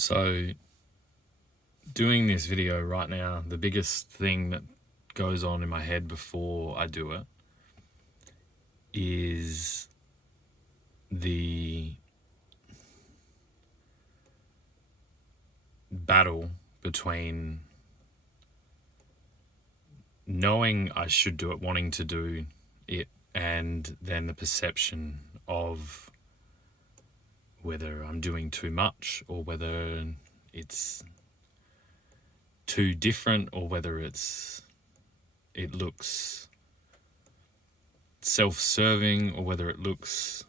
So doing this video right now, the biggest thing that goes on in my head before I do it is the battle between knowing I should do it, wanting to do it, and then the perception of whether I'm doing too much or whether it's too different or whether it looks self-serving or whether it looks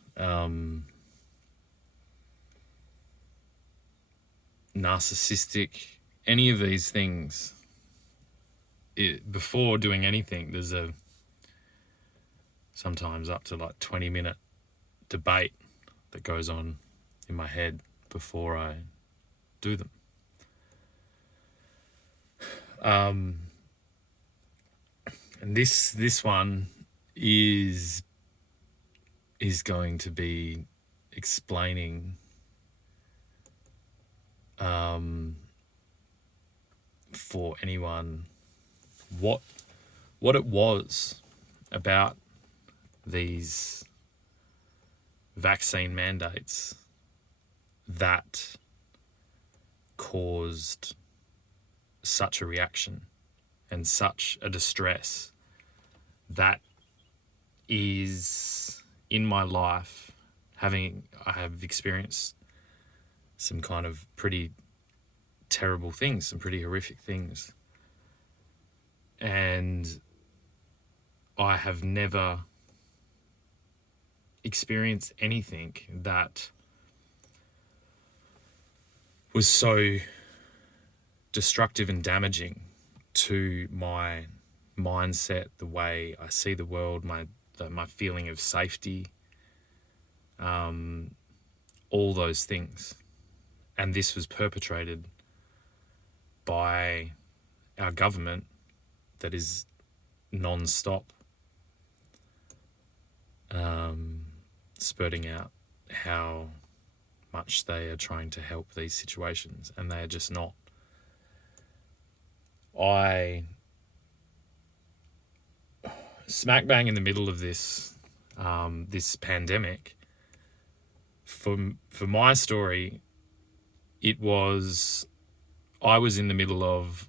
narcissistic. Any of these things, before doing anything, there's sometimes up to like 20-minute debate that goes on in my head before I do them. And this one is going to be explaining for anyone what it was about these vaccine mandates that caused such a reaction and such a distress that is in my life. I have experienced some kind of pretty terrible things, some pretty horrific things, and I have never experienced anything that was so destructive and damaging to my mindset, the way I see the world, my feeling of safety, all those things. And this was perpetrated by our government that is non-stop spurting out how much they are trying to help these situations, and they are just not. Smack bang in the middle of this this pandemic, for my story, I was in the middle of,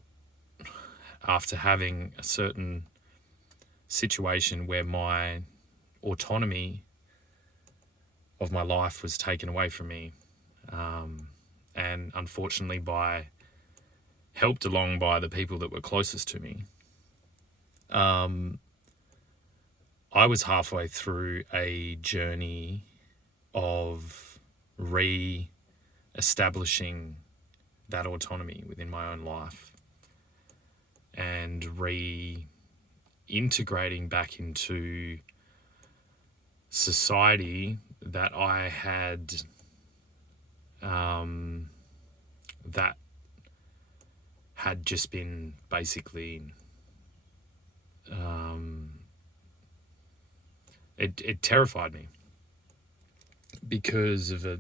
after having a certain situation where my autonomy of my life was taken away from me, and unfortunately helped along by the people that were closest to me. I was halfway through a journey of re-establishing that autonomy within my own life and reintegrating back into society that I had that had just been basically it terrified me because of a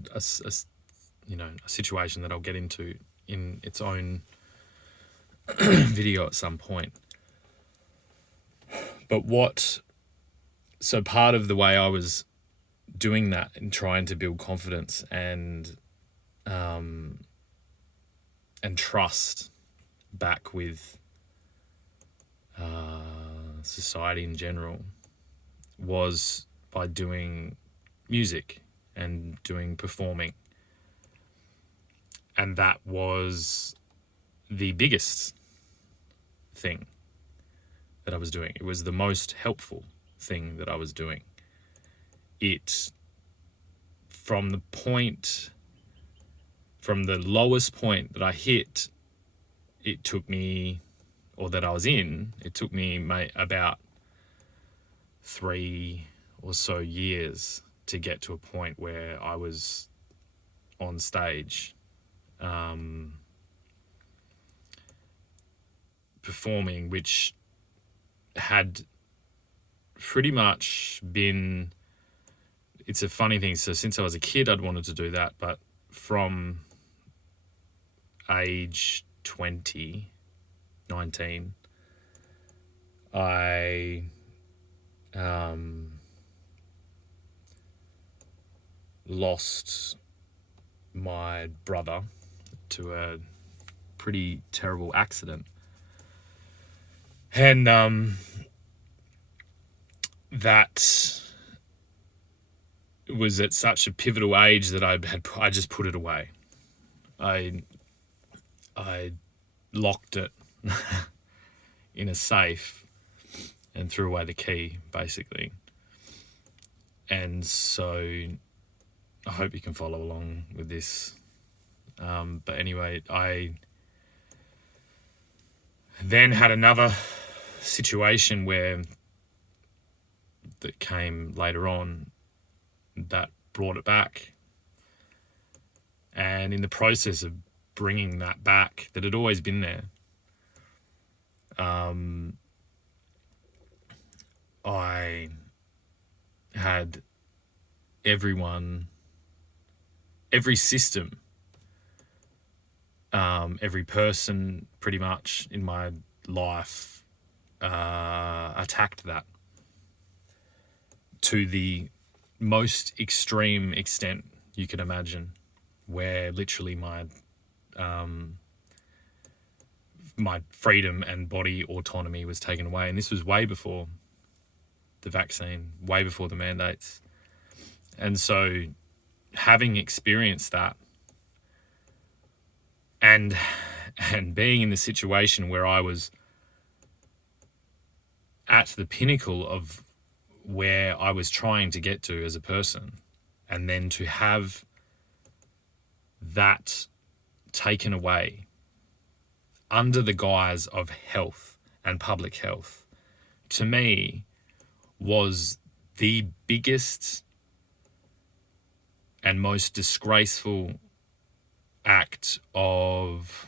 situation that I'll get into in its own video at some point. But so part of the way I was doing that and trying to build confidence and trust back with society in general was by doing music and doing performing. And that was the biggest thing that I was doing. It was the most helpful thing that I was doing. From the lowest point that I hit, it took me about 3 or so years to get to a point where I was on stage performing, which had pretty much been, it's a funny thing. So since I was a kid, I'd wanted to do that, but from age 20, 19, I lost my brother to a pretty terrible accident. And that was at such a pivotal age that I just put it away. I locked it in a safe and threw away the key, basically. And so I hope you can follow along with this. But anyway, I then had another situation that came later on that brought it back. And in the process of bringing that back, that had always been there, I had every system, every person pretty much in my life attacked that to the most extreme extent you could imagine, where literally my freedom and body autonomy was taken away. And this was way before the vaccine, way before the mandates. And so having experienced that and being in the situation where I was at the pinnacle of where I was trying to get to as a person, and then to have that taken away under the guise of health and public health, to me was the biggest and most disgraceful act of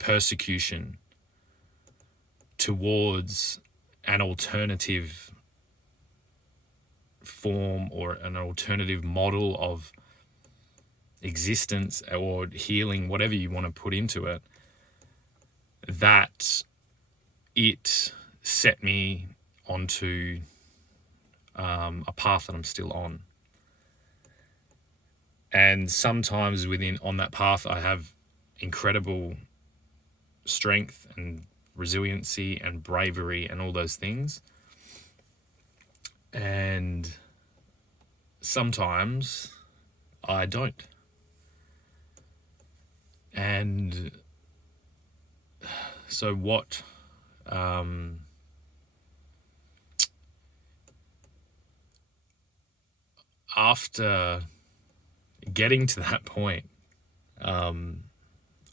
persecution towards an alternative form or an alternative model of existence or healing, whatever you want to put into it, that it set me onto a path that I'm still on. And sometimes on that path, I have incredible strength and resiliency and bravery and all those things. And sometimes I don't. And so what after getting to that point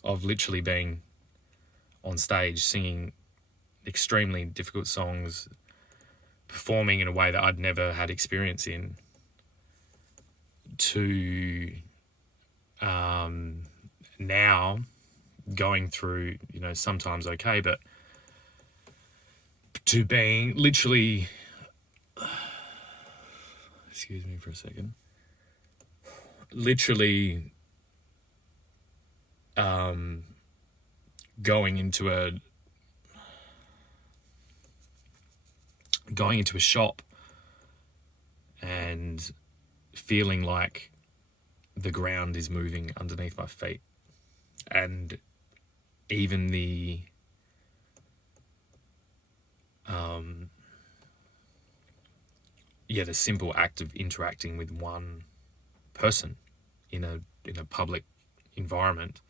of literally being on stage singing extremely difficult songs, performing in a way that I'd never had experience in, to now going through, sometimes okay, but to being literally, excuse me for a second, literally going into a shop and feeling like the ground is moving underneath my feet, and even the simple act of interacting with one person in a public environment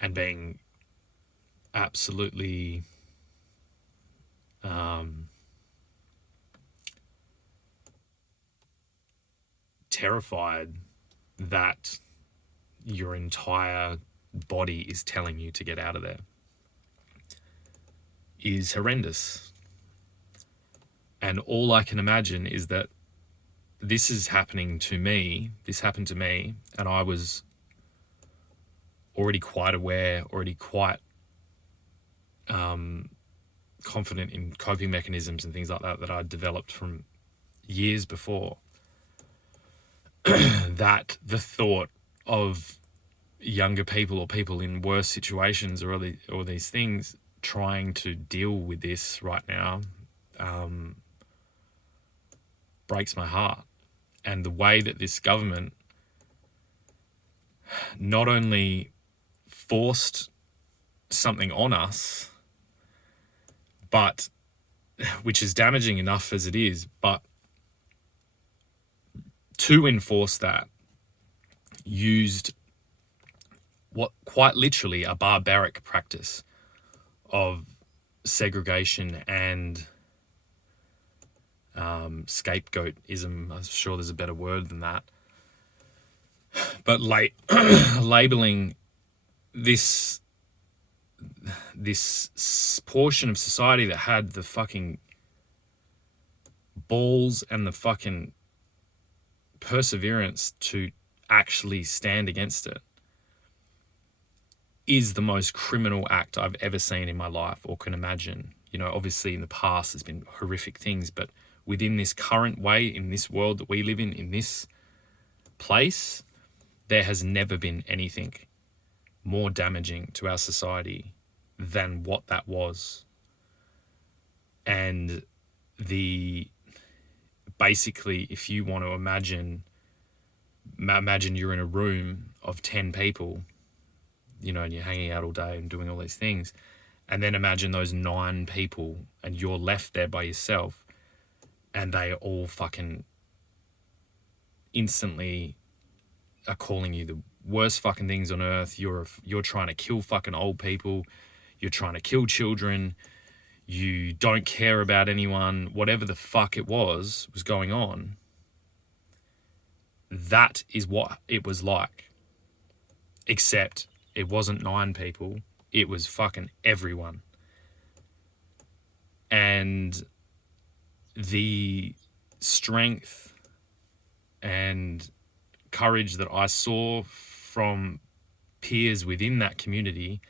and being absolutely terrified that your entire body is telling you to get out of there is horrendous. And all I can imagine is that this happened to me, and I was already quite aware, already quite confident in coping mechanisms and things like that I'd developed from years before. That the thought of younger people or people in worse situations or these things trying to deal with this right now breaks my heart. And the way that this government not only forced something on us, but which is damaging enough as it is, but to enforce that used what quite literally a barbaric practice of segregation and scapegoatism. I'm sure there's a better word than that. But labeling this portion of society that had the fucking balls and the fucking perseverance to actually stand against it is the most criminal act I've ever seen in my life or can imagine. You know, obviously in the past there's been horrific things, but within this current way, in this world that we live in this place, there has never been anything more damaging to our society than what that was. And basically, if you want to imagine you're in a room of 10 people, you know, and you're hanging out all day and doing all these things, and then imagine those 9 people and you're left there by yourself and they all fucking instantly are calling you the worst fucking things on earth. You're trying to kill fucking old people. You're trying to kill children. You don't care about anyone. Whatever the fuck it was going on. That is what it was like. Except it wasn't 9 people. It was fucking everyone. And the strength and courage that I saw from peers within that community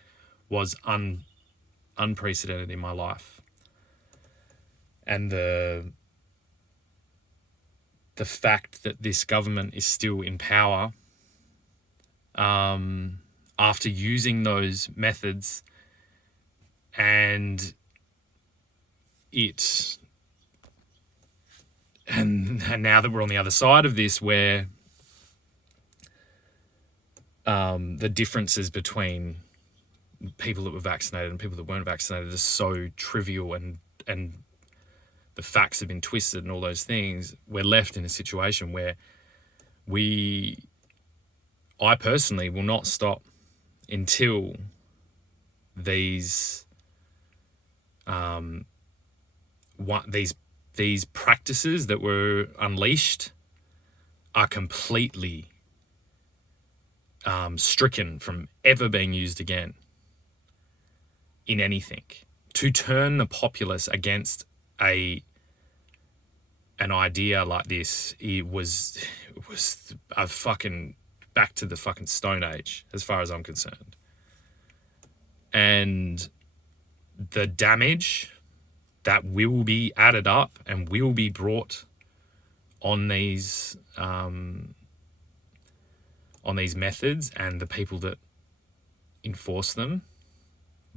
was unprecedented in my life. And the fact that this government is still in power after using those methods, and now that we're on the other side of this, where the differences between people that were vaccinated and people that weren't vaccinated are so trivial, and the facts have been twisted and all those things, we're left in a situation where I personally will not stop until these practices that were unleashed are completely stricken from ever being used again in anything. To turn the populace against an idea like this, it was a fucking back to the fucking Stone Age, as far as I'm concerned. And the damage that will be added up and will be brought on these methods and the people that enforce them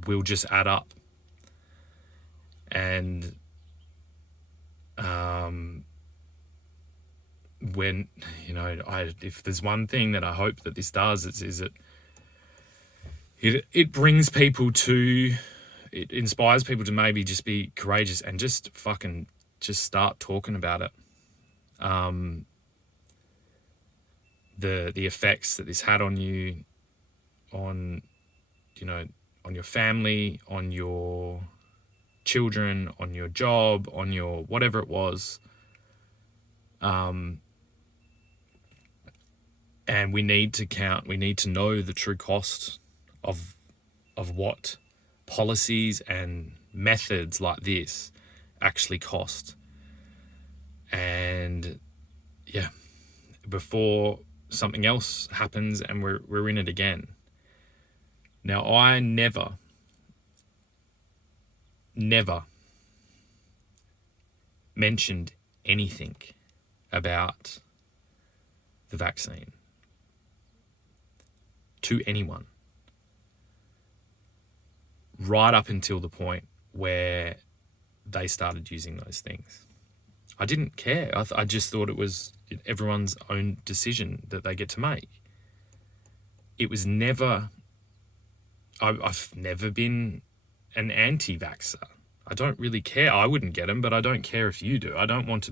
will just add up. And when, you know, if there's one thing that I hope that this does, is it brings people to, it inspires people to maybe just be courageous and just start talking about it. The effects that this had on you, on, you know, on your family, on your children, on your job, on your whatever it was. And we need to know the true cost of what policies and methods like this actually cost. And yeah, before something else happens and we're in it again. Now, I never mentioned anything about the vaccine to anyone, right up until the point where they started using those things. I didn't care. I just thought it was everyone's own decision that they get to make. It was never... I've never been an anti-vaxxer. I don't really care. I wouldn't get them, but I don't care if you do. I don't want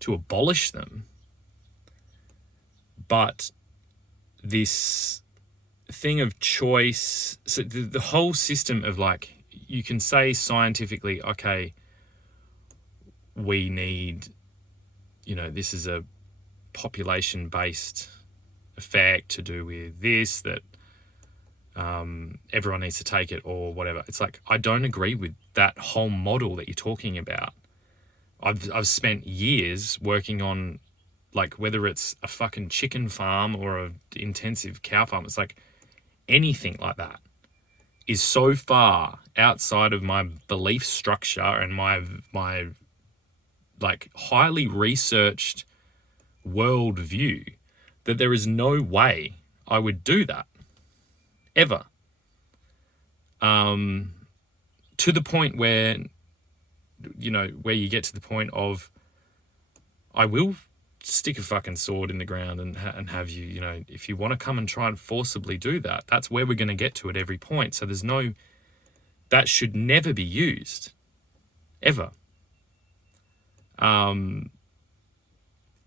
to abolish them. But this thing of choice, so the whole system of like, you can say scientifically, okay, we need, this is a population-based effect to do with this, that everyone needs to take it or whatever. It's like, I don't agree with that whole model that you're talking about. I've spent years working on, like, whether it's a fucking chicken farm or a intensive cow farm, it's like anything like that is so far outside of my belief structure and my like highly researched world view that there is no way I would do that ever. To the point where, where you get to the point of, I will stick a fucking sword in the ground and have you, if you want to come and try and forcibly do that, that's where we're going to get to at every point. So that should never be used, ever.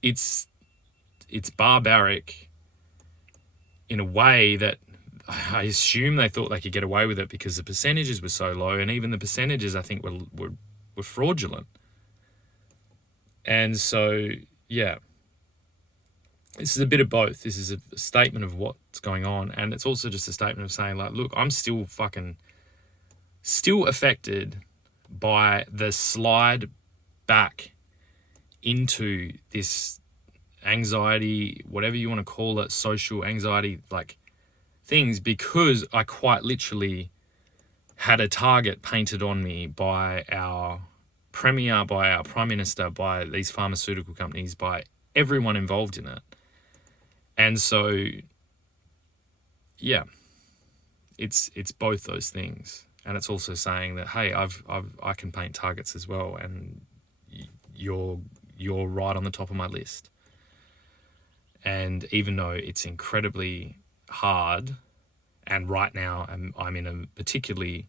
It's barbaric in a way that I assume they thought they could get away with it because the percentages were so low, and even the percentages I think were fraudulent. And so, yeah, this is a bit of both. This is a statement of what's going on, and it's also just a statement of saying, like, look, I'm still affected by the slide back into this anxiety, whatever you want to call it, social anxiety, like things, because I quite literally had a target painted on me by our premier, by our prime minister, by these pharmaceutical companies, by everyone involved in it. And so, yeah, it's both those things. And it's also saying that, hey, I can paint targets as well, and you're right on the top of my list. And even though it's incredibly hard, and right now I'm in a particularly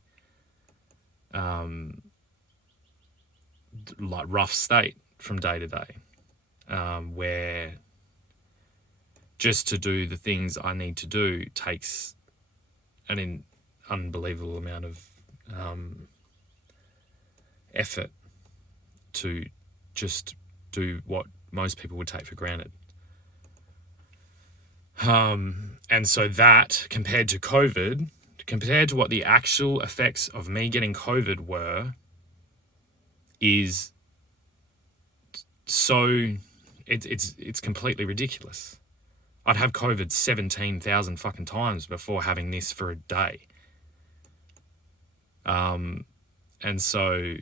like rough state from day to day, where just to do the things I need to do takes an unbelievable amount of effort to just do what most people would take for granted. And so that, compared to COVID, compared to what the actual effects of me getting COVID were, is so, it's completely ridiculous. I'd have COVID 17,000 fucking times before having this for a day. And so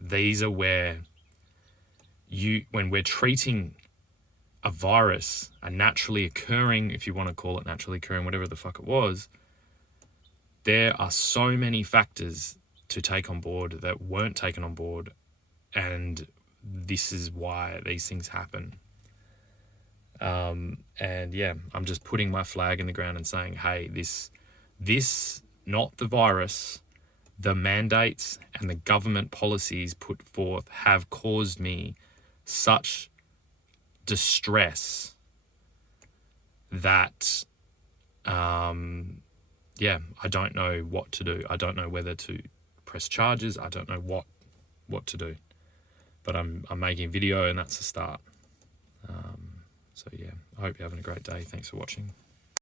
these are where when we're treating a virus, a naturally occurring, if you want to call it naturally occurring, whatever the fuck it was, there are so many factors to take on board that weren't taken on board, and this is why these things happen. And yeah, I'm just putting my flag in the ground and saying, hey, this, not the virus, the mandates and the government policies put forth have caused me such distress that, yeah, I don't know what to do. I don't know whether to press charges. I don't know what to do. But I'm making a video, and that's a start. So yeah, I hope you're having a great day. Thanks for watching.